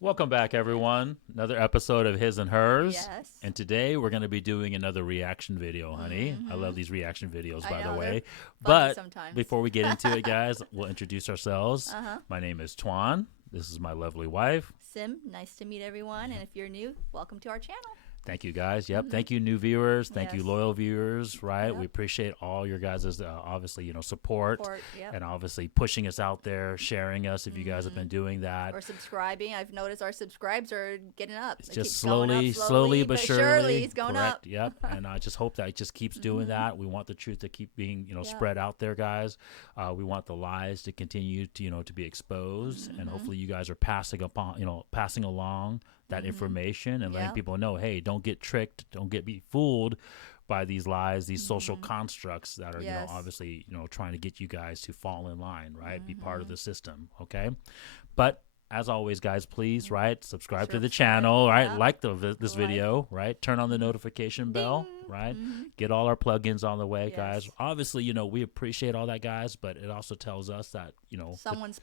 Welcome back, everyone. Another episode of His and Hers. Yes. And today we're going to be doing another reaction video, honey. I love Mm-hmm. these reaction videos, I by the know, they're way. funny But sometimes. before we get into it, guys, we'll introduce ourselves. Uh-huh. My name is Tuan. This is my lovely wife. Sim, nice to meet everyone. And if you're new, welcome to our channel. Thank you, guys. Yep. Mhm. Thank you, new viewers. Thank you, Yes. loyal viewers. Right. Yep. We appreciate all your guys' obviously, support Yep. and obviously pushing us out there, sharing us if you guys have been doing that. Or subscribing. I've noticed our subscribes are getting up. It's It just keeps going up slowly but surely. it's going Correct. up. Yep. And I just hope that it just keeps doing that. We want the truth to keep being, Yep. spread out there, guys. We want the lies to continue to, to be exposed, and hopefully you guys are passing along that information and letting Yep. people know, hey, don't get tricked, don't be fooled by these lies, these social constructs that are, Yes. obviously, trying to get you guys to fall in line, right? Be part of the system, okay? But as always, guys, please, right, subscribe to the channel, right? yeah. Like this video, right? Turn on the notification bell, Ding. right? Get all our plugins on the way, Yes. guys. Obviously, we appreciate all that, guys, but it also tells us that, Someone's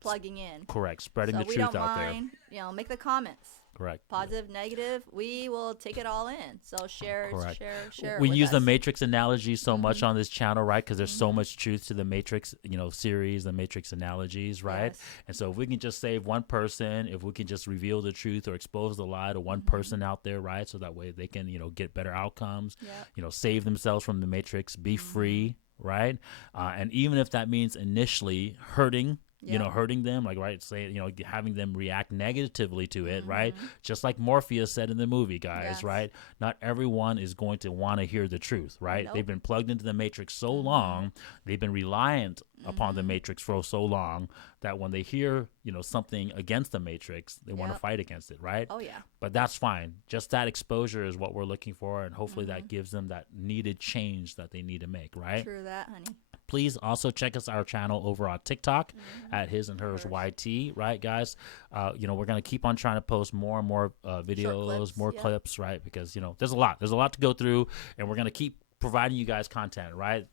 plugging in. correct, spreading So the we truth don't out there. mind. Make the comments. Correct. Positive, negative, we will take it all in. So share, Correct. share. We with use the us. Matrix analogy so much on this channel, right? Because there's so much truth to the Matrix, series, the Matrix analogies, right? Yes. And so if we can just save one person, if we can just reveal the truth or expose the lie to one person out there, right? So that way they can, get better outcomes, Yep. save themselves from the Matrix, be free, right? And even if that means initially hurting, Yep. hurting them, like, right, say, having them react negatively to it, right? Just like Morpheus said in the movie, guys, Yes. right? Not everyone is going to want to hear the truth, right? Nope. They've been plugged into the Matrix so long, they've been reliant upon the Matrix for so long that when they hear, something against the Matrix, they want to Yep. fight against it, right? Oh, yeah. But that's fine. Just that exposure is what we're looking for, and hopefully that gives them that needed change that they need to make, right? True that, honey. Please also check our channel over on TikTok at His and Hers YT, right, guys? We're gonna keep on trying to post more and more videos, clips, more yep. clips, right? Because there's a lot to go through, and we're gonna keep providing you guys content, right?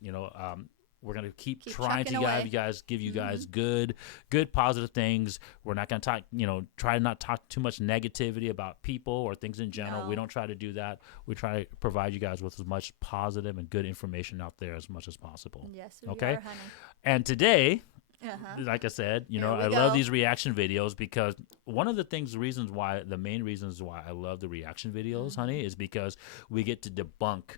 We're gonna keep trying to chucking away. give you guys good positive things. We're not gonna talk, try to not talk too much negativity about people or things in general. No. We don't try to do that. We try to provide you guys with as much positive and good information out there as much as possible. Yes, we Okay. are, honey. And today, Uh-huh. like I said, Here I we love go. these reaction videos because one of the main reasons why I love the reaction videos, honey, is because we get to debunk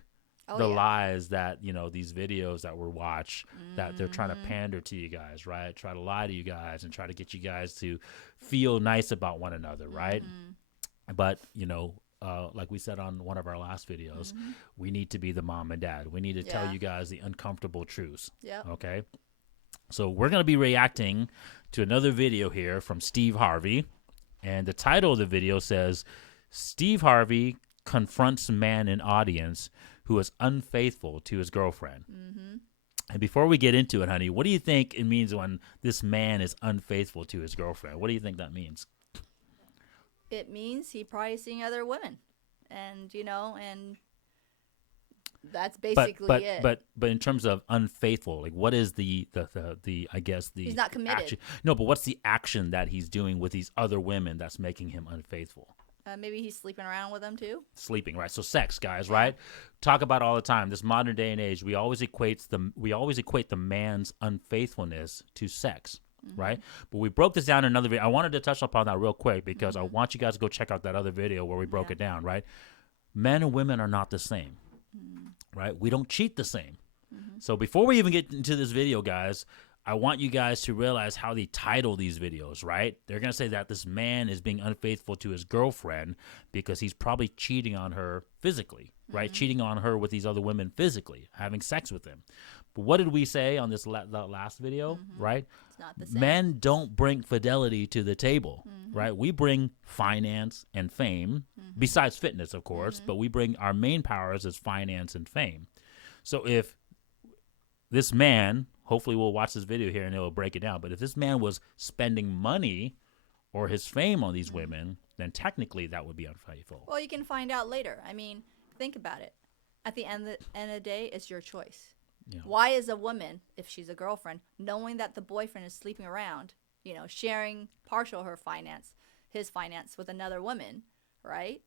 Oh, the yeah. lies that these videos that we watch that they're trying to pander to you guys, right? Try to lie to you guys and try to get you guys to feel nice about one another, right? But like we said on one of our last videos, we need to be the mom and dad. We need to tell Yeah. you guys the uncomfortable truths. Yep. Okay. So we're going to be reacting to another video here from Steve Harvey. And the title of the video says, Steve Harvey confronts man in audience who is unfaithful to his girlfriend. And before we get into it, honey, what do you think it means when this man is unfaithful to his girlfriend? What do you think that means? It means he probably seeing other women. And, and that's basically it. But in terms of unfaithful, like what is the I guess the He's not committed. action? No, but what's the action that he's doing with these other women that's making him unfaithful? Maybe he's sleeping around with them, too. Sleeping, right? So sex, guys, right? Talk about all the time. This modern day and age, we always equate the man's unfaithfulness to sex, right? But we broke this down in another video. I wanted to touch upon that real quick because I want you guys to go check out that other video where we broke it down, right? Men and women are not the same, right? We don't cheat the same. So before we even get into this video, guys, I want you guys to realize how they title these videos, right? They're going to say that this man is being unfaithful to his girlfriend because he's probably cheating on her physically, right? Cheating on her with these other women physically, having sex with them. But what did we say on this last video, right? It's not the same. Men don't bring fidelity to the table, right? We bring finance and fame, besides fitness, of course, but we bring our main powers as finance and fame. So if this man, hopefully we'll watch this video here and it'll break it down, but if this man was spending money or his fame on these women, then technically that would be unfaithful. Well, you can find out later. I mean, think about it. At the end of the day, it's your choice. Yeah. Why is a woman, if she's a girlfriend, knowing that the boyfriend is sleeping around, sharing partial her finance, his finance with another woman, right?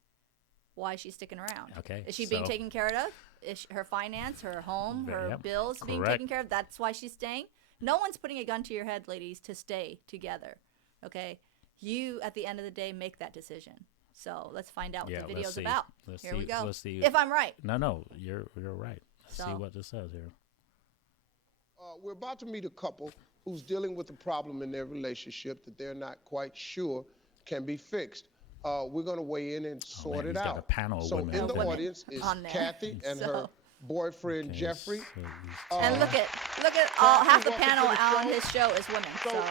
Why is she sticking around? Okay. Is she being taken care of? Is her finance, her home, her bills being taken care of? That's why she's staying? No one's putting a gun to your head, ladies, to stay together, okay? You, at the end of the day, make that decision. So let's find out what the video's about. Here we go. Let's see. If I'm right. No, you're right. Let's see what this says here. We're about to meet a couple who's dealing with a problem in their relationship that they're not quite sure can be fixed. We're going to weigh in and sort it out. Got a panel of women in the audience is Kathy and her boyfriend Jeffrey. And look at all half the panel on his show is women. So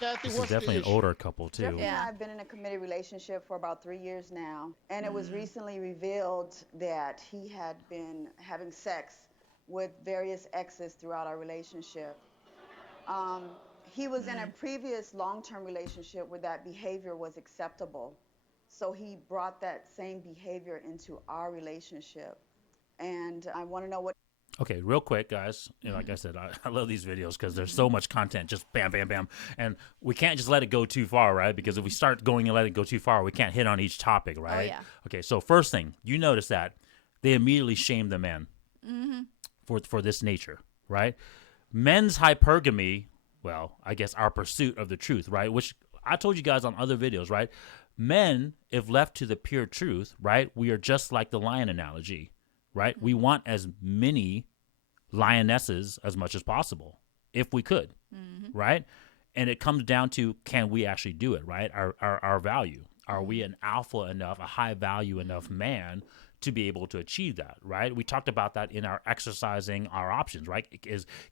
Kathy, this is definitely an older couple too. Jeffrey and I have been in a committed relationship for about 3 years now, and it was recently revealed that he had been having sex with various exes throughout our relationship. He was in a previous long-term relationship where that behavior was acceptable. So he brought that same behavior into our relationship. And I want to know what... Okay, real quick, guys. You know, like I said, I love these videos because there's so much content, just bam, bam, bam. And we can't just let it go too far, right? Because if we start going and let it go too far, we can't hit on each topic, right? Oh, yeah. Okay, so first thing, you notice that they immediately shame the men for this nature, right? Men's hypergamy, well, I guess our pursuit of the truth, right? Which I told you guys on other videos, right? Men, if left to the pure truth, right, we are just like the lion analogy, right? We want as many lionesses as much as possible, if we could, right? And it comes down to, can we actually do it, right? Our value. Are we an alpha enough, a high value enough man to be able to achieve that, right? We talked about that in our exercising our options, right?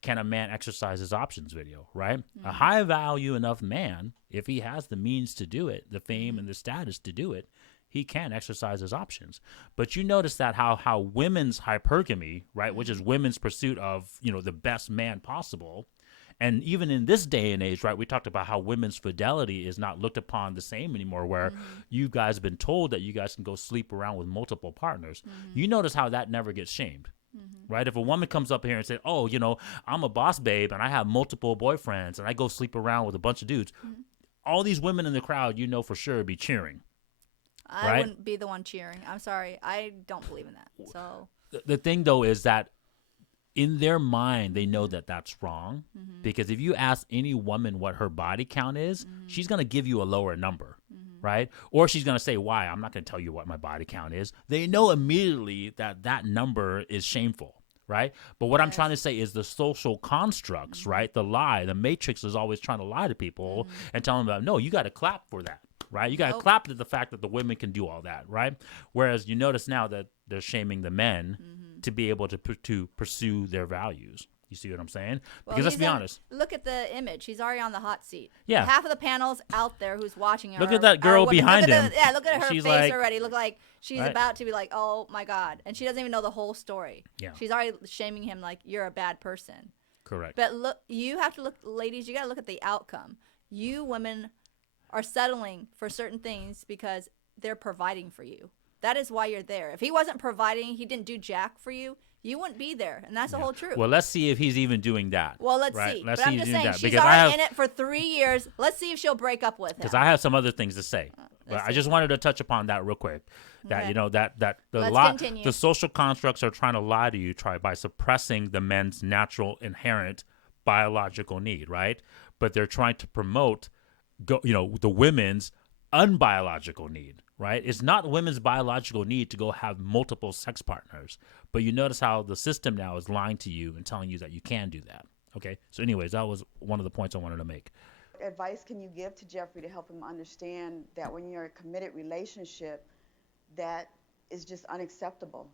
Can a man exercise his options video, right? A high value enough man, if he has the means to do it, the fame and the status to do it, he can exercise his options. But you notice that how women's hypergamy, right, which is women's pursuit of, you know, the best man possible, and even in this day and age, right, we talked about how women's fidelity is not looked upon the same anymore, where you guys have been told that you guys can go sleep around with multiple partners. You notice how that never gets shamed, right? If a woman comes up here and says, oh, you know, I'm a boss babe and I have multiple boyfriends and I go sleep around with a bunch of dudes, all these women in the crowd, you know for sure, be cheering. I wouldn't be the one cheering. I'm sorry. I don't believe in that. So the thing, though, is that in their mind, they know that that's wrong, because if you ask any woman what her body count is, she's going to give you a lower number, right? Or she's going to say, why? I'm not going to tell you what my body count is. They know immediately that that number is shameful, right? But what I'm trying to say is the social constructs, right? The lie, the matrix is always trying to lie to people and tell them about, no, you got to clap for that, right? You got to clap to the fact that the women can do all that, right? Whereas you notice now that they're shaming the men to be able to pursue their values. You see what I'm saying? Because let's be honest. Look at the image. He's already on the hot seat. Yeah. Half of the panel's out there who's watching her. Look at that girl behind him. Look at her She's face like, already. Look like she's about to be like, oh my God. And she doesn't even know the whole story. Yeah. She's already shaming him like, you're a bad person. Correct. But look, you have to look, ladies, you got to look at the outcome. You women are settling for certain things because they're providing for you. That is why you're there. If he wasn't providing, he didn't do jack for you, you wouldn't be there. And that's the whole truth. Well, let's see if he's even doing that. Well, let's right? see. Let's but see I'm if just he's doing saying, that. she's Because already in it for 3 years. Let's see if she'll break up with him. Because I have some other things to say. But I just wanted to touch upon that real quick. That, you know, that the social constructs are trying to lie to you by suppressing the men's natural, inherent biological need, right? But they're trying to promote, the women's unbiological need, right? It's not women's biological need to go have multiple sex partners. But you notice how the system now is lying to you and telling you that you can do that. Okay? So anyways, that was one of the points I wanted to make. What advice can you give to Jeffrey to help him understand that when you're in a committed relationship, that is just unacceptable?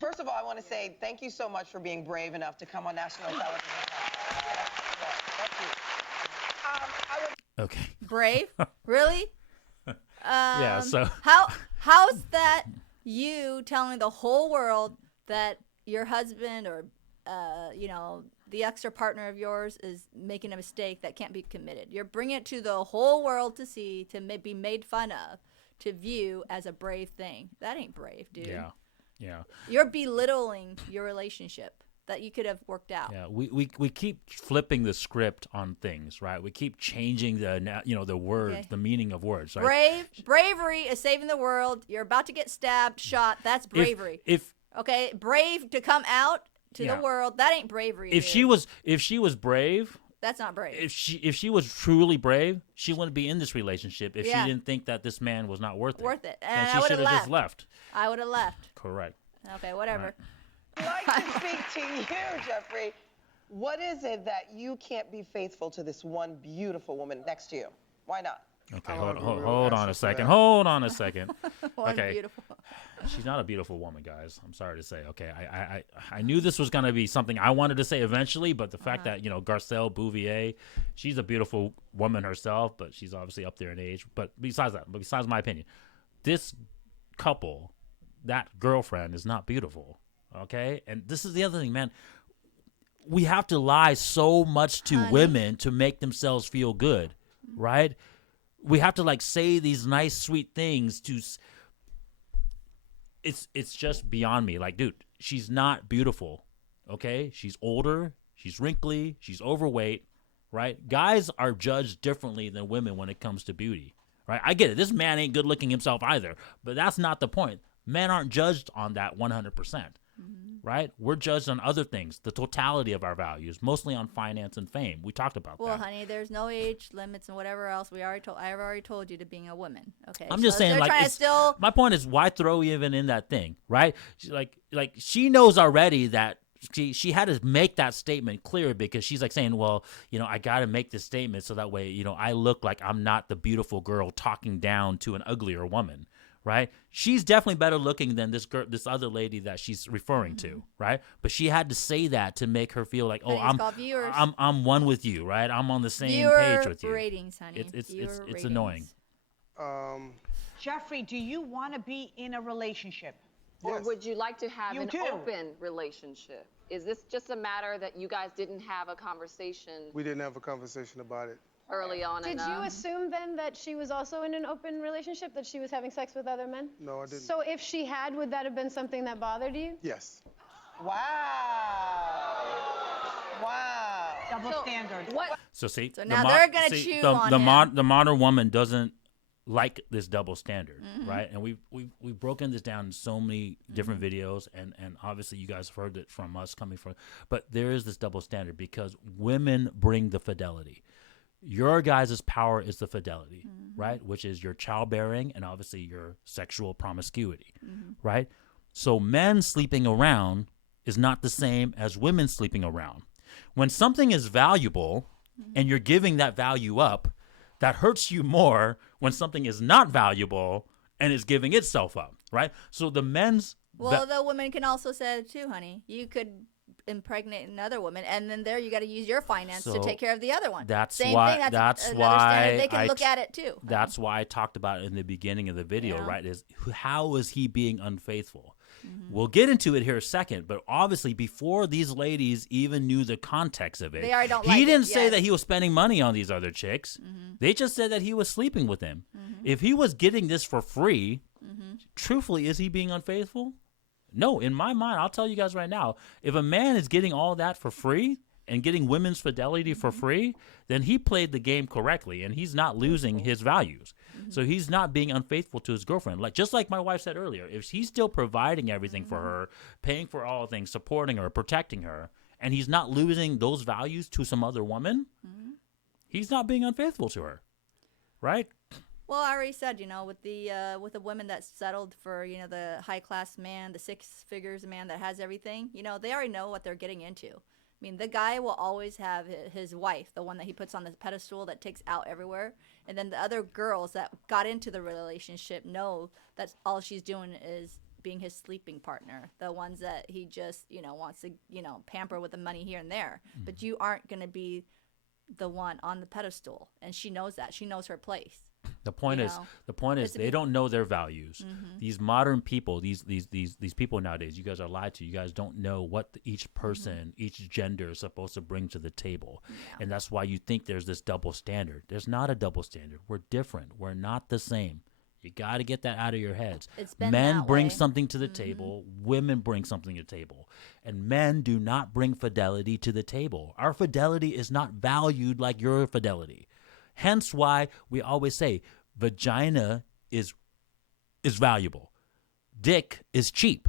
First of all, I want to say thank you so much for being brave enough to come on national television. Thank you. Okay. Brave? Really? Yeah, so how's that you telling the whole world that your husband or the extra partner of yours is making a mistake that can't be committed? You're bringing it to the whole world to see, to be made fun of, to view as a brave thing. That ain't brave, dude. Yeah. You're belittling your relationship. that you could have worked out. Yeah, we keep flipping the script on things, right? We keep changing the words, Okay. the meaning of words, right? Bravery is saving the world. You're about to get stabbed, shot. That's bravery. If okay, brave to come out to Yeah. the world. That ain't bravery. if dude. she was brave, That's not brave. if she was truly brave, she wouldn't be in this relationship if Yeah. she didn't think that this man was not worth it. Worth it. And And she I would should have have just left. I would have left. Correct. Okay, whatever. I'd like to speak to you, Jeffrey. What is it that you can't be faithful to this one beautiful woman next to you? Why not? Okay, I hold, don't have a hold, real hold on answer a for second. that. Hold on a second. One Okay. beautiful. She's not a beautiful woman, guys. I'm sorry to say. Okay, I knew this was going to be something I wanted to say eventually, but the fact that, Garcelle Bouvier, she's a beautiful woman herself, but she's obviously up there in age. But besides my opinion, this couple, that girlfriend is not beautiful, okay? And this is the other thing, man. We have to lie so much to women to make themselves feel good, right? We have to say these nice, sweet things to. It's just beyond me. Dude, she's not beautiful, okay? She's older, she's wrinkly, she's overweight, right? Guys are judged differently than women when it comes to beauty, right? I get it. This man ain't good looking himself either, but that's not the point. Men aren't judged on that 100%. Right? We're judged on other things, the totality of our values, mostly on finance and fame. We talked about Well, that. honey, there's no age limits and whatever else. I've already told you to being a woman. Okay. I'm just So saying, they're trying to still. my point is, why throw even in that thing, right? She knows already that she had to make that statement clear because she's saying, well, I got to make this statement so that way, I look like I'm not the beautiful girl talking down to an uglier woman. Right, she's definitely better looking than this other lady that she's referring to, right? But she had to say that to make her feel like, oh, Honey, it's called viewers. I'm one with you, right? I'm on the same Viewer page with you. ratings, honey. It's Viewer annoying. ratings. Jeffrey, do you want to be in a relationship? Or Yes. would you like to have You an do. open relationship? Is this just a matter that you guys didn't have a conversation We didn't have a conversation about it. early on Did you enough? assume then that she was also in an open relationship, that she was having sex with other men? No, I didn't. So if she had, would that have been something that bothered you? Yes. Wow. Wow. Double standard. What? So see, So now they're gonna chew on him. the modern woman doesn't like this double standard, right? And we've broken this down in so many different videos, and obviously you guys have heard it from us coming from. But there is this double standard because women bring the fidelity. Your guys' power is the fidelity, right? Which is your childbearing and obviously your sexual promiscuity, right? So men sleeping around is not the same as women sleeping around. When something is valuable and you're giving that value up, that hurts you more when something is not valuable and is giving itself up, right? So the men's Well, the woman can also say it too, honey. You could impregnate another woman, and then there you got to use your finance to So take care of the other one. that's Same why- thing. that's another why standard. They can I look t- at it too. That's why I talked about it in the beginning of the video, Yeah. right? Is how is he being unfaithful? We'll get into it here a second, but obviously before these ladies even knew the context of it, They already don't he like it, didn't say yes. that he was spending money on these other chicks. They just said that he was sleeping with them. If he was getting this for free, truthfully, is he being unfaithful? No, in my mind, I'll tell you guys right now, if a man is getting all that for free and getting women's fidelity for free, then he played the game correctly and he's not losing his values. So he's not being unfaithful to his girlfriend. Just like my wife said earlier, if he's still providing everything for her, paying for all things, supporting her, protecting her, and he's not losing those values to some other woman, he's not being unfaithful to her. Right? Well, I already said, with the women that settled for, the high class man, the six figures man that has everything, they already know what they're getting into. I mean, the guy will always have his wife, the one that he puts on the pedestal that takes out everywhere. And then the other girls that got into the relationship know that all she's doing is being his sleeping partner. The ones that he just, wants to, pamper with the money here and there. But you aren't going to be the one on the pedestal. And she knows that. She knows her place. The point is, It's a they bit- don't know their values. These modern people, these people nowadays, you guys are lied to. You guys don't know what each person, each gender is supposed to bring to the table, and that's why you think there's this double standard. There's not a double standard. We're different. We're not the same. You got to get that out of your heads. It's been Men that bring way. something to the table. Women bring something to the table. And men do not bring fidelity to the table. Our fidelity is not valued like your fidelity. Hence why we always say vagina is valuable. Dick is cheap,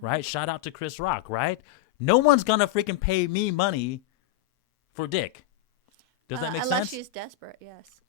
right? Shout out to Chris Rock, right? No one's going to freaking pay me money for dick. Does that make unless sense? she's desperate, yes.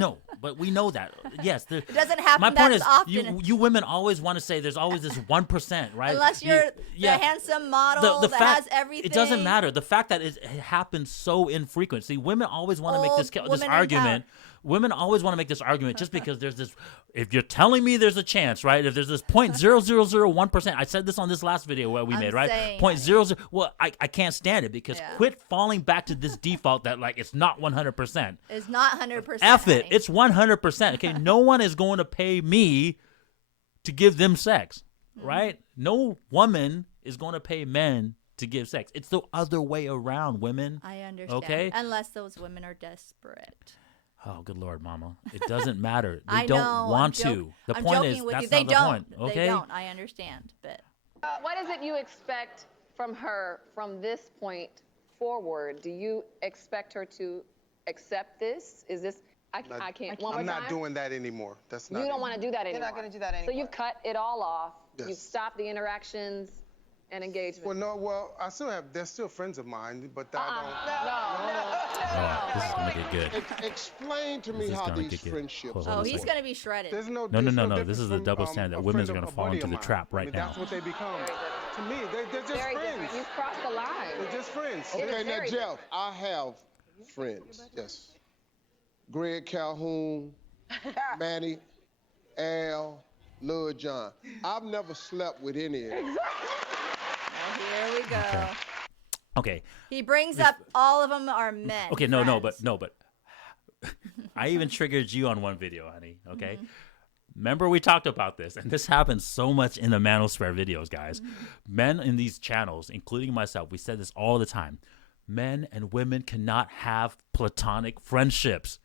No, but we know that. Yes, It doesn't happen my that point is, often. you women always want to say there's always this 1%, right? Unless you're the handsome model that has everything. It doesn't matter. The fact that it happens so infrequent. See, women always want to make this women in argument. Women always want to make this argument just because there's this. If you're telling me there's a chance, right? If there's this 0.0001%, I said this on this last video where we made, right? Saying, 0.00. Well, I can't stand it because Yeah. quit falling back to this default that like it's not 100%. It's not 100%. F it. honey. It's 100%. Okay, no one is going to pay me to give them sex, right? No woman is going to pay men to give sex. It's the other way around, women. I understand. Okay? Unless those women are desperate. Oh, good Lord, Mama. It doesn't matter. They I don't know, want I'm to. The I'm point joking is, with that's you. They not the don't. point. Okay? They don't. I understand, but What is it you expect from her from this point forward? Do you expect her to accept this? Is this, I can't, one more I'm not time? doing that anymore. That's not. You don't want to do that anymore. You're not going to do that So anymore. you've cut it all off. Yes. You've stopped the interactions and engagement. Well, no. Well, I still have. They're still friends of mine, but I Oh, this is going to get good. Explain to me This is how gonna these get good. friendships. Hold oh, on a he's second. going to be shredded. don't. There's no. No. difference This is the from, double standard. a Women's friend are of gonna a fall buddy into of the mine. trap right I mean, now. That's what they become. To me, they're just Very friends. different. You've crossed the line. They're just friends. It is Okay, now very Jeff, I have friends. Yes. Greg Calhoun, Manny, Al, Lil John. I've never slept with any of them. Oh, here we go. Okay. He brings up all of them are men. Okay, no, friends. but I even triggered you on one video, honey. Okay, Mm-hmm. remember we talked about this, and this happens so much in the Manosphere videos, guys. Mm-hmm. Men in these channels, including myself, we said this all the time. Men and women cannot have platonic friendships.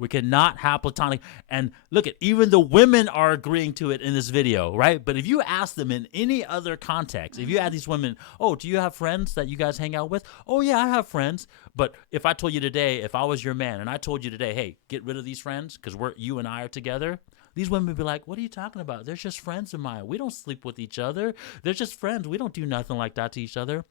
We cannot have platonic. And look at, even the women are agreeing to it in this video, right? But if you ask them in any other context, if you ask these women, oh, do you have friends that you guys hang out with? Oh, yeah, I have friends. But if I told you today, if I was your man and I told you today, hey, get rid of these friends because you and I are together, these women would be like, what are you talking about? They're just friends of mine. We don't sleep with each other. They're just friends. We don't do nothing like that to each other.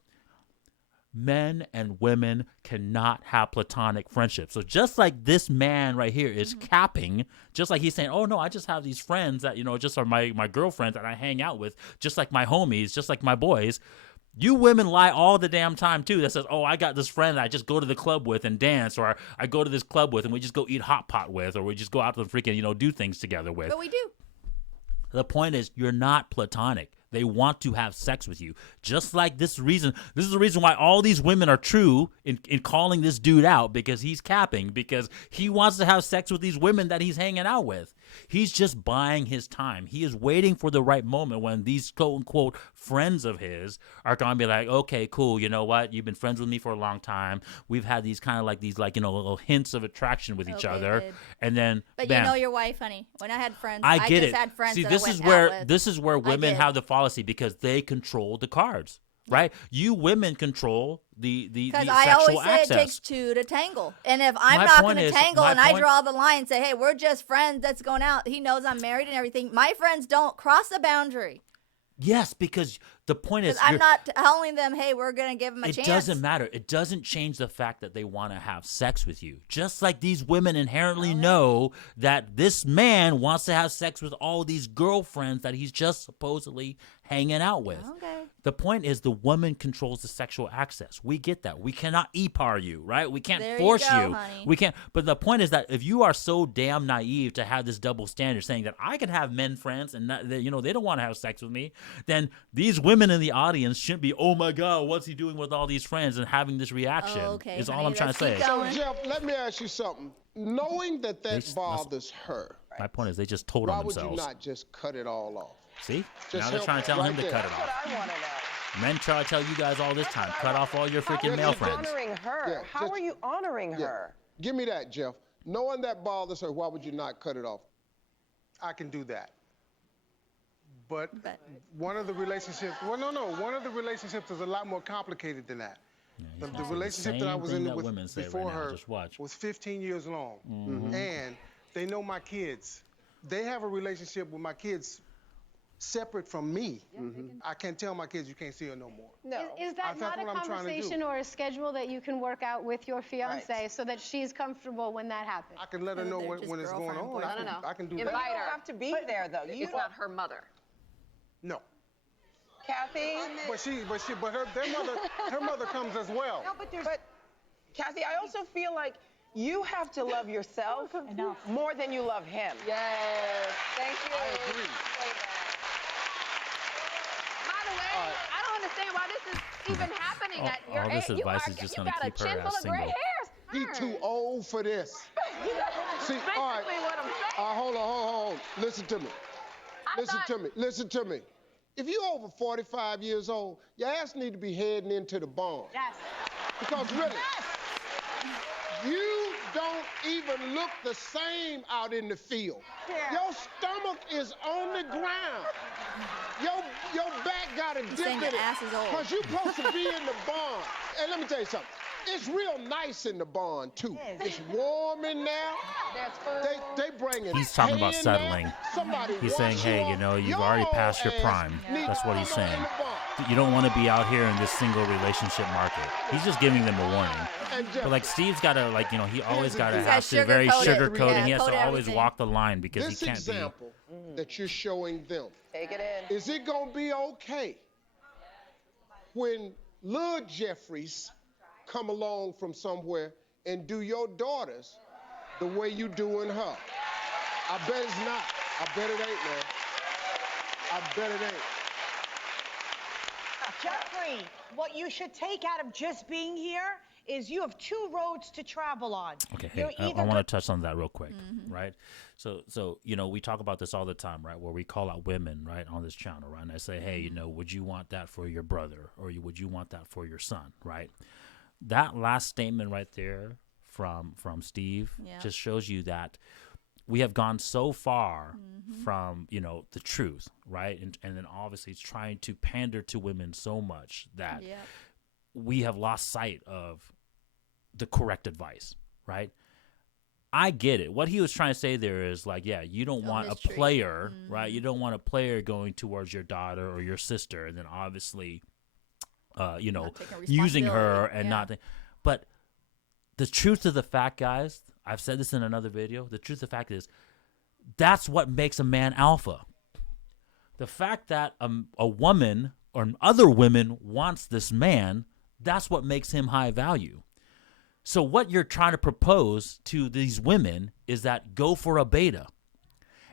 Men and women cannot have platonic friendships. So just like this man right here is capping, just like he's saying, oh, no, I just have these friends that, just are my girlfriends that I hang out with, just like my homies, just like my boys. You women lie all the damn time, too, that says, oh, I got this friend that I just go to the club with and dance, or I go to this club with and we just go eat hot pot with, or we just go out to the freaking, do things together with. But we do. The point is, you're not platonic. They want to have sex with you. Just like this reason. This is the reason why all these women are true in calling this dude out, because he's capping, because he wants to have sex with these women that he's hanging out with. He's just buying his time. He is waiting for the right moment when these quote-unquote friends of his are going to be like, okay, cool, you know what? You've been friends with me for a long time. We've had these kind of like these little hints of attraction with each Okay, other. babe. And then, But bam. you know your wife, honey. When I had friends, I get just it. had friends See, that this I is went where out with. this is where women did. have the fallacy, because they control the cards, right? You women control the Because I sexual always say access. it takes two to tangle. And if I'm My not point going to is- tangle my and I point- draw the line and say, hey, we're just friends that's going out, he knows I'm married and everything, my friends don't cross the boundary. Yes, because the point is, Because I'm not telling them, hey, we're going to give him a it chance. doesn't matter. It doesn't change the fact that they want to have sex with you. Just like these women inherently know that this man wants to have sex with all these girlfriends that he's just supposedly hanging out with. Okay. The point is, the woman controls the sexual access. We get that. We cannot EPAR you, right? We can't There you force go, you. honey. We can't. But the point is that if you are so damn naive to have this double standard, saying that I can have men friends and not, they don't want to have sex with me, then these women in the audience shouldn't be, oh my God, what's he doing with all these friends, and having this reaction. Okay, is all honey, I'm trying to let's say. keep going. Jeff, let me ask you something. Knowing that They- bothers her, My point is, they just told why on would you themselves. not just cut it all off? See? Just Now they're help trying to tell right him to there. cut it That's what off. I want to know. Men try to tell you guys all this time, cut off all your freaking male How are you friends. honoring her? Yeah, How just- are you honoring Yeah. her? Give me that, Jeff. Knowing that bothers her, why would you not cut it off? I can do that. But one of the relationships, one of the relationships is a lot more complicated than that. The relationship that I was in with before her was 15 years long. And they know my kids. They have a relationship with my kids separate from me. I can't tell my kids you can't see her no more. No. Is that not a conversation or a schedule that you can work out with your fiance so that she's comfortable when that happens? I can let her know when it's going on. I can do that. You don't have to be there, though. It's not her mother. No. Kathy? Her mother comes as well. No, but Kathy, I also feel like you have to love yourself more than you love him. Yes. Thank you. I agree. By the way, I don't understand why this is even happening at your age. All this advice is just going to keep her ass single. He too old for this. See, Basically all right. what I'm saying. Hold on. Listen to me. Listen to me. If you're over 45 years old, your ass need to be heading into the barn. Yes. Because really, you don't even look the same out in the field. Yeah. Your stomach is on the ground. Your back got a dip in it. Your ass is old. Because you're supposed to be in the barn. And let me tell you something. It's real nice in the barn, too. It's warm in there. They bring it. He's talking about settling. He's saying, hey, you've already passed your prime. That's what he's saying. You don't want to be out here in this single relationship market. He's just giving them a warning. But like Steve's got to, he always got to have to very sugarcoat, and he has to always walk the line because he can't be. This example that you're showing them, take it in. Is it going to be okay when Lil Jeffries come along from somewhere and do your daughters the way you doing her? I bet it's not. I bet it ain't, man. I bet it ain't. Jeffrey, what you should take out of just being here is you have two roads to travel on. Okay, hey, I want to touch on that real quick, right? So we talk about this all the time, right? Where we call out women, right, on this channel, right? And I say, hey, would you want that for your brother, or would you want that for your son, right? That last statement right there from Steve just shows you that we have gone so far from the truth, right? And then obviously it's trying to pander to women so much that we have lost sight of the correct advice, right? I get it. What he was trying to say there is you don't want a player, right? You don't want a player going towards your daughter or your sister, and then obviously using her and not. But the truth of the fact, guys, I've said this in another video. The truth of the fact is, that's what makes a man alpha. The fact that a woman or other women wants this man, that's what makes him high value. So what you're trying to propose to these women is that go for a beta.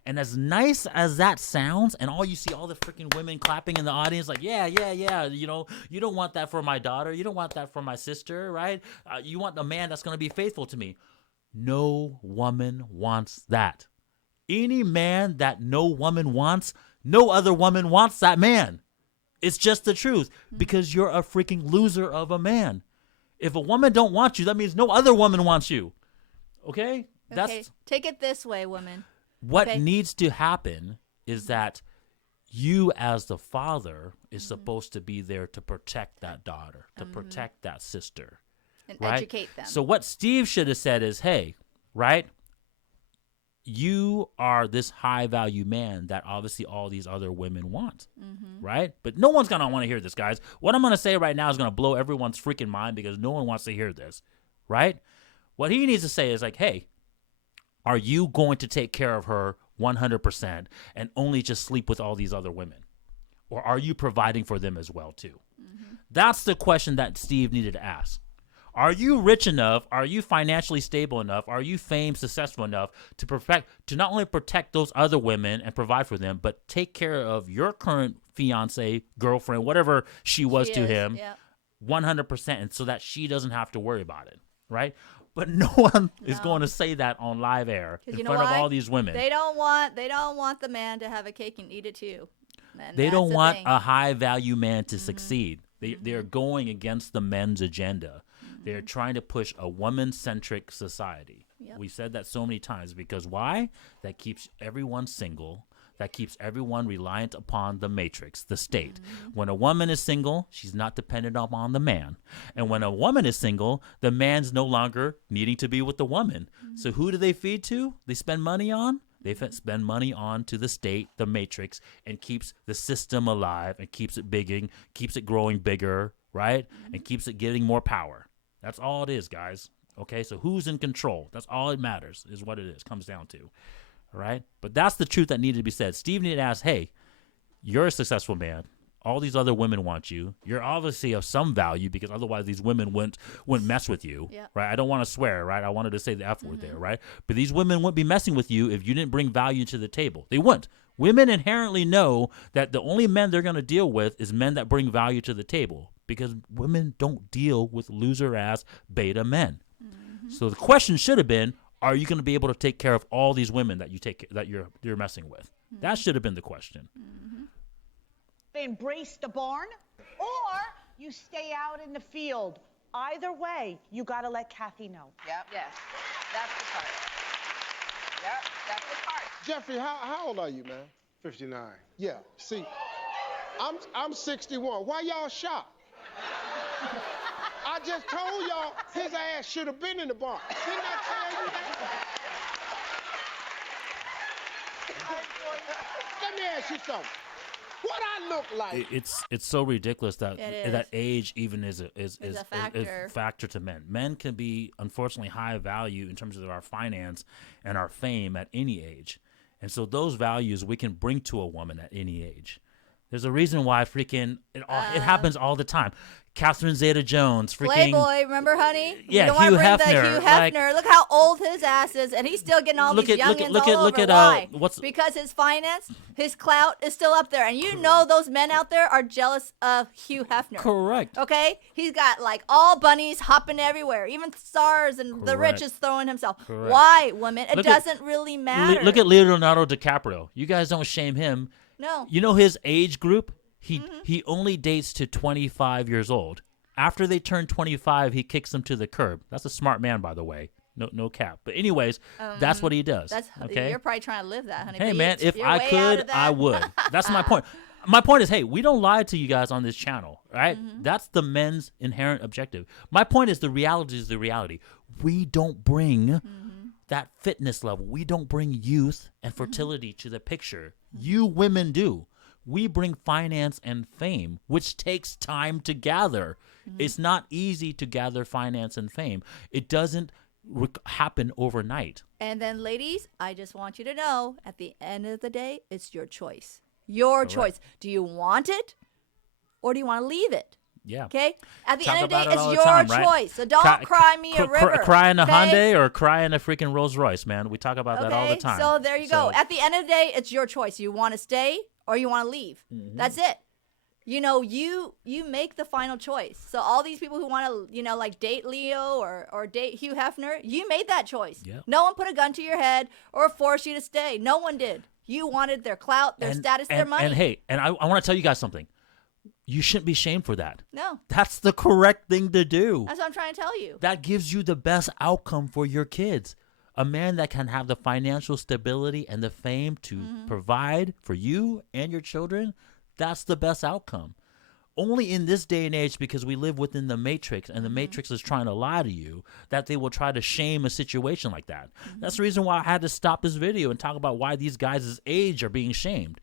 And as nice as that sounds, and all the freaking women clapping in the audience, yeah, you don't want that for my daughter. You don't want that for my sister, right? You want a man that's going to be faithful to me. No woman wants that. Any man that no woman wants, no other woman wants that man. It's just the truth, because you're a freaking loser of a man. If a woman don't want you, that means no other woman wants you. Okay? Take it this way, woman. What needs to happen is that you as the father is supposed to be there to protect that daughter, to protect that sister. And right? educate them. So what Steve should have said is, hey, right, you are this high value man that obviously all these other women want, right? But no one's going to want to hear this, guys. What I'm going to say right now is going to blow everyone's freaking mind because no one wants to hear this, right? What he needs to say is hey, are you going to take care of her 100% and only just sleep with all these other women? Or are you providing for them as well too? That's the question that Steve needed to ask. Are you rich enough? Are you financially stable enough? Are you fame successful enough to not only protect those other women and provide for them, but take care of your current fiance, girlfriend, whatever she was to him, 100%, and so that she doesn't have to worry about it, right? But no one is going to say that on live air in front of all these women. They don't want the man to have a cake and eat it too. And they don't want a high value man to succeed. They are going against the men's agenda. They're trying to push a woman-centric society. Yep. We said that so many times because why? That keeps everyone single. That keeps everyone reliant upon the matrix, the state. When a woman is single, she's not dependent upon the man. And when a woman is single, the man's no longer needing to be with the woman. So who do they feed to? They spend money on? They spend money on to the state, the matrix, and keeps the system alive and keeps it bigging, keeps it growing bigger, right? And keeps it getting more power. That's all it is, guys. Okay, so who's in control? That's all it matters is what it is, comes down to. All right? But that's the truth that needed to be said. Steve needed to ask, hey, you're a successful man. All these other women want you. You're obviously of some value because otherwise these women wouldn't mess with you, right? I don't want to swear, right? I wanted to say the F word there, right? But these women wouldn't be messing with you if you didn't bring value to the table. They wouldn't. Women inherently know that the only men they're going to deal with is men that bring value to the table because women don't deal with loser-ass beta men. So the question should have been, are you going to be able to take care of all these women that you're messing with? That should have been the question. They embrace the barn, or you stay out in the field. Either way, you got to let Kathy know. Yep. Yes. That's the part. Yep. That's the part. Jeffrey, how old are you, man? 59. Yeah. See, I'm 61. Why y'all shocked? I just told y'all his ass should have been in the barn. Didn't I tell you that? Let me ask you something. What I look like? It's so ridiculous that It age even is a factor. factor to men. Men can be unfortunately high value in terms of our finance and our fame at any age, and so those values we can bring to a woman at any age. There's a reason why freaking it happens all the time. Catherine Zeta-Jones, freaking Playboy, remember, honey? Yeah, you don't Hugh want to bring Hefner. the Hugh Hefner. Look how old his ass is, and he's still getting all these youngins all over. Why? Because his finance, his clout is still up there, and you know those men out there are jealous of Hugh Hefner. Correct. Okay, he's got like all bunnies hopping everywhere, even stars and the rich is throwing himself. Correct. Why, women? It doesn't really matter. Look at Leonardo DiCaprio. You guys don't shame him. No. You know his age group? He only dates to 25 years old. After they turn 25, he kicks them to the curb. That's a smart man, by the way. No cap. But anyways, that's what he does. Okay? You're probably trying to live that, honey. Hey, but man, if you're I way out could, of that. I would. That's my point. My point is, hey, we don't lie to you guys on this channel, right? That's the men's inherent objective. My point is the reality is the reality. We don't bring that fitness level. We don't bring youth and fertility to the picture. You women do. We bring finance and fame, which takes time to gather. It's not easy to gather finance and fame. It doesn't happen overnight. And then, ladies, I just want you to know, at the end of the day, it's your choice. Your choice. Do you want it, or do you want to leave it? Yeah. Okay? At the Talk end of the day, about it all it's the your time, right? choice. So don't cry me a river. Cry in a okay? Hyundai or cry in a freaking Rolls Royce, man. We talk about that all the time. So there you go. At the end of the day, it's your choice. You want to stay or you want to leave. That's it. You know, you make the final choice. So all these people who want to, like date Leo or date Hugh Hefner, you made that choice. Yep. No one put a gun to your head or forced you to stay. No one did. You wanted their clout, their status, their money. And hey, I want to tell you guys something. You shouldn't be shamed for that. No. That's the correct thing to do. That's what I'm trying to tell you. That gives you the best outcome for your kids. A man that can have the financial stability and the fame to provide for you and your children, that's the best outcome. Only in this day and age, because we live within the matrix and the matrix is trying to lie to you, that they will try to shame a situation like that. That's the reason why I had to stop this video and talk about why these guys' age are being shamed.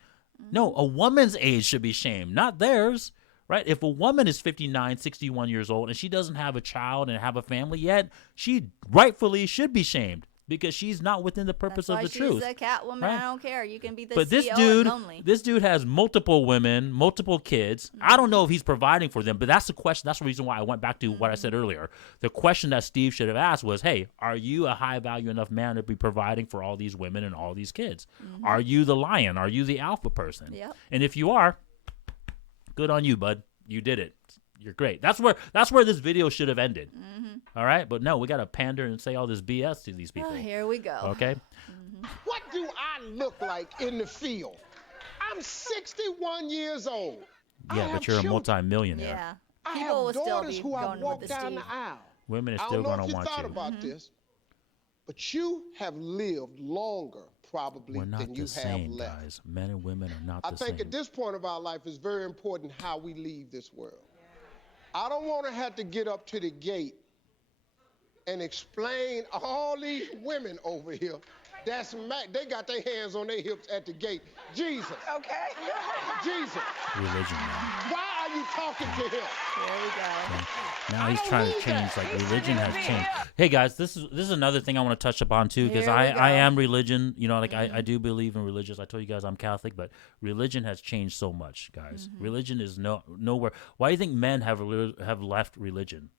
No, a woman's age should be shamed, not theirs, right? If a woman is 59, 61 years old and she doesn't have a child and have a family yet, she rightfully should be shamed because she's not within the purpose of the truth. She's a Catwoman. Right? I don't care. You can be the But CEO and lonely. this dude has multiple women, multiple kids. I don't know if he's providing for them, but that's the question. That's the reason why I went back to what I said earlier. The question that Steve should have asked was, hey, are you a high value enough man to be providing for all these women and all these kids? Are you the lion? Are you the alpha person? Yep. And if you are, good on you, bud. You did it. You're great. That's where this video should have ended. All right? But no, we got to pander and say all this BS to these people. Oh, here we go. Okay? What do I look like in the field? I'm 61 years old. Yeah, but you're a multi-millionaire. Yeah. I People will have still daughters be who I going walk with the down Steve. the aisle. Women are I still don't know going if to you want thought you. about this, But you have lived longer probably We're not than you the same, have left. guys. Men and women are not I the same. think at this point of our life, it's very important how we leave this world. I don't want to have to get up to the gate and explain all these women over here. They got their hands on their hips at the gate. Jesus. Okay. Jesus. Religion, man. Why are you talking to him? There we go. Okay. Now he's trying to change. Like religion has changed. Hey guys, this is another thing I want to touch upon too, because I am religion. You know, like I do believe in religious. I told you guys I'm Catholic, but religion has changed so much, guys. Religion is nowhere. Why do you think men have left religion?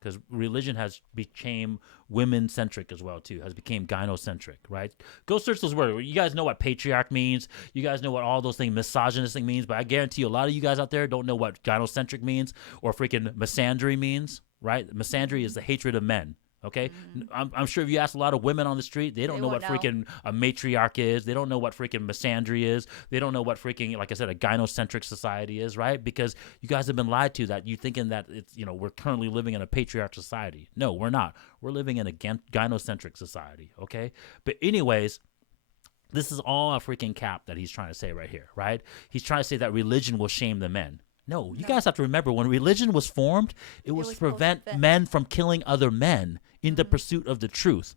Because religion has became women-centric as well, too. Has became gynocentric, right? Go search those words. You guys know what patriarch means. You guys know what all those things, misogynistic means. But I guarantee you a lot of you guys out there don't know what gynocentric means or freaking misandry means, right? Misandry is the hatred of men, okay? I'm sure if you ask a lot of women on the street, they don't know what freaking a matriarch is. They don't know what freaking misandry is. They don't know what freaking, like I said, a gynocentric society is, right? Because you guys have been lied to that you thinking that it's, you know, we're currently living in a patriarch society. No, we're not. We're living in a gynocentric society, okay? But anyways, this is all a freaking cap that he's trying to say right here, right? He's trying to say that religion will shame the men. No, you guys have to remember when religion was formed, it was to prevent men from killing other men in the pursuit of the truth.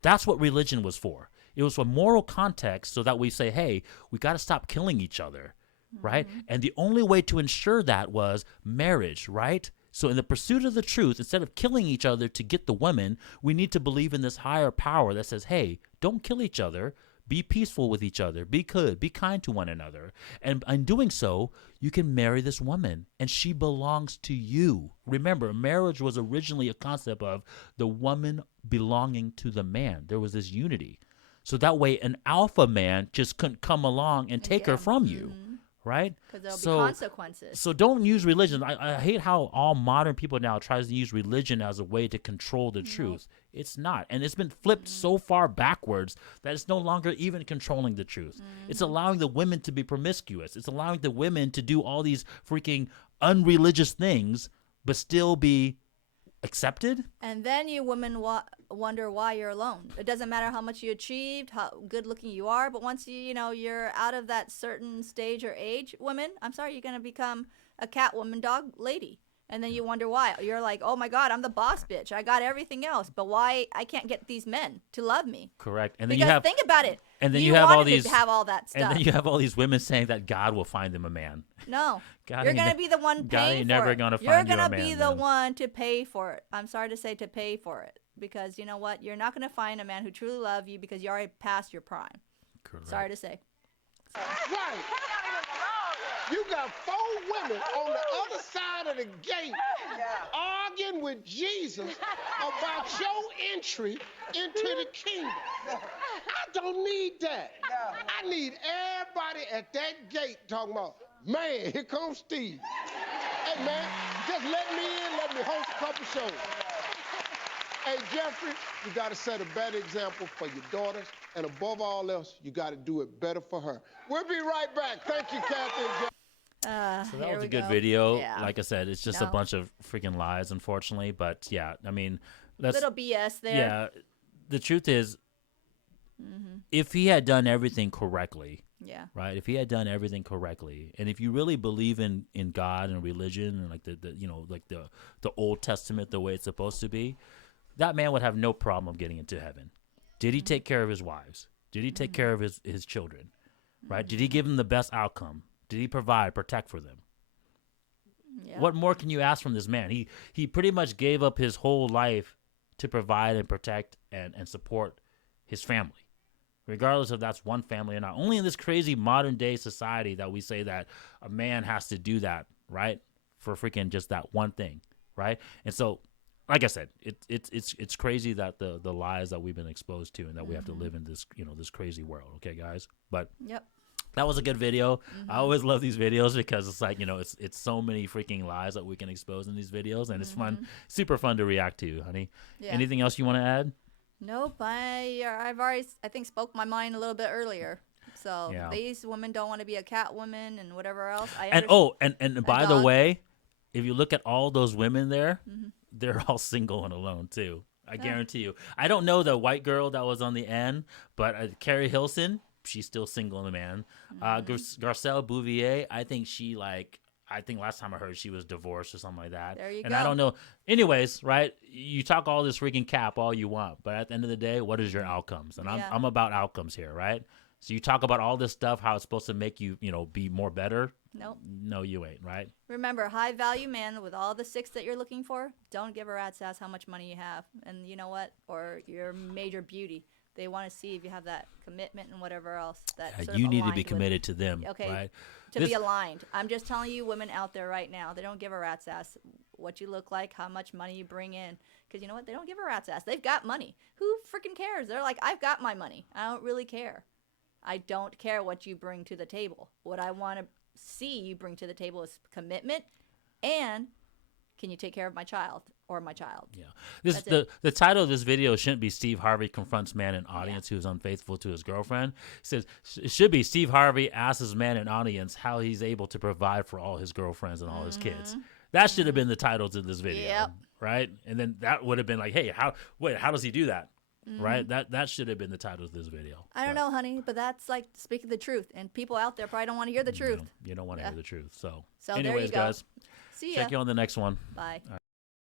That's what religion was for. It was for moral context so that we say, hey, we got to stop killing each other, right? And the only way to ensure that was marriage, right? So in the pursuit of the truth, instead of killing each other to get the women, we need to believe in this higher power that says, hey, don't kill each other. Be peaceful with each other. Be good. Be kind to one another. And in doing so, you can marry this woman, and she belongs to you. Remember, marriage was originally a concept of the woman belonging to the man. There was this unity. So that way, an alpha man just couldn't come along and take her from you. Right? Because there'll be consequences. So don't use religion. I hate how all modern people now tries to use religion as a way to control the truth. It's not. And it's been flipped so far backwards that it's no longer even controlling the truth. It's allowing the women to be promiscuous. It's allowing the women to do all these freaking unreligious things but still be accepted. And then you women wonder why you're alone. It doesn't matter how much you achieved, how good looking you are, but once you're out of that certain stage or age, women, I'm sorry, you're going to become a cat woman dog lady. And then you wonder why. You're like, oh my God, I'm the boss bitch. I got everything else, but why I can't get these men to love me? Correct. And then because think about it. And then you have all these to have all that stuff. And then you have all these women saying that God will find them a man. No, you're gonna be the one paying for it. You're gonna be the one to pay for it. I'm sorry to say, to pay for it, because you know what? You're not gonna find a man who truly loves you because you already passed your prime. Correct. Sorry to say. Right. You got 4 women on the other side of the gate arguing with Jesus about your entry into the kingdom. I don't need that. I need everybody at that gate talking about, man, here comes Steve. Hey, man, just let me in, let me host a couple shows. Hey, Jeffrey, you got to set a better example for your daughters, and above all else, you got to do it better for her. We'll be right back. Thank you, Kathy and Jeff. So that was a good video. Yeah. Like I said, it's just a bunch of freaking lies, unfortunately. But yeah, I mean, that's little BS there. Yeah, the truth is, if he had done everything correctly, right? If he had done everything correctly, and if you really believe in God and religion and like the Old Testament the way it's supposed to be, that man would have no problem getting into heaven. Did he take care of his wives? Did he take care of his children? Right? Did he give them the best outcome? Did he provide, protect for them? Yeah. What more can you ask from this man? He pretty much gave up his whole life to provide and protect and support his family, regardless if that's one family or not. Only in this crazy modern day society that we say that a man has to do that, right? For freaking just that one thing, right? And so, like I said, it's crazy that the lies that we've been exposed to and that we have to live in this this crazy world. Okay, guys, but that was a good video. I always love these videos because it's like it's so many freaking lies that we can expose in these videos, and it's fun, super fun to react to, honey. Yeah. Anything else you want to add? Nope. I've already I think spoke my mind a little bit earlier. So these women don't want to be a cat woman and whatever else. And by the way, if you look at all those women there, they're all single and alone too. I guarantee you. I don't know the white girl that was on the end, but Carrie Hilson, she's still single, man. Garcelle Bouvier, I think last time I heard she was divorced or something like that. There you and go. I don't know. Anyways, right? You talk all this freaking cap all you want, but at the end of the day, what is your outcomes? And I'm about outcomes here, right? So you talk about all this stuff, how it's supposed to make you, be more better. Nope. No, you ain't, right? Remember, high value man with all the 6 that you're looking for, don't give a rat's ass how much money you have. And you know what? Or your major beauty. They want to see if you have that commitment and whatever else. You need to be committed to them, okay, right? To be aligned. I'm just telling you, women out there right now, they don't give a rat's ass what you look like, how much money you bring in. Because you know what? They don't give a rat's ass. They've got money. Who freaking cares? They're like, I've got my money. I don't really care. I don't care what you bring to the table. What I want to see you bring to the table is commitment, and can you take care of my child or my child? Yeah. The title of this video shouldn't be Steve Harvey confronts man in audience who is unfaithful to his girlfriend. It says it should be Steve Harvey asks his man in audience how he's able to provide for all his girlfriends and all his kids. That should have been the title to this video, right? And then that would have been like, hey, how does he do that? Right? That should have been the title of this video. I don't know, honey, but that's like speaking the truth. And people out there probably don't want to hear the truth. You don't want to hear the truth. So there you anyways, go. guys, See ya. check you on the next one. Bye. All right.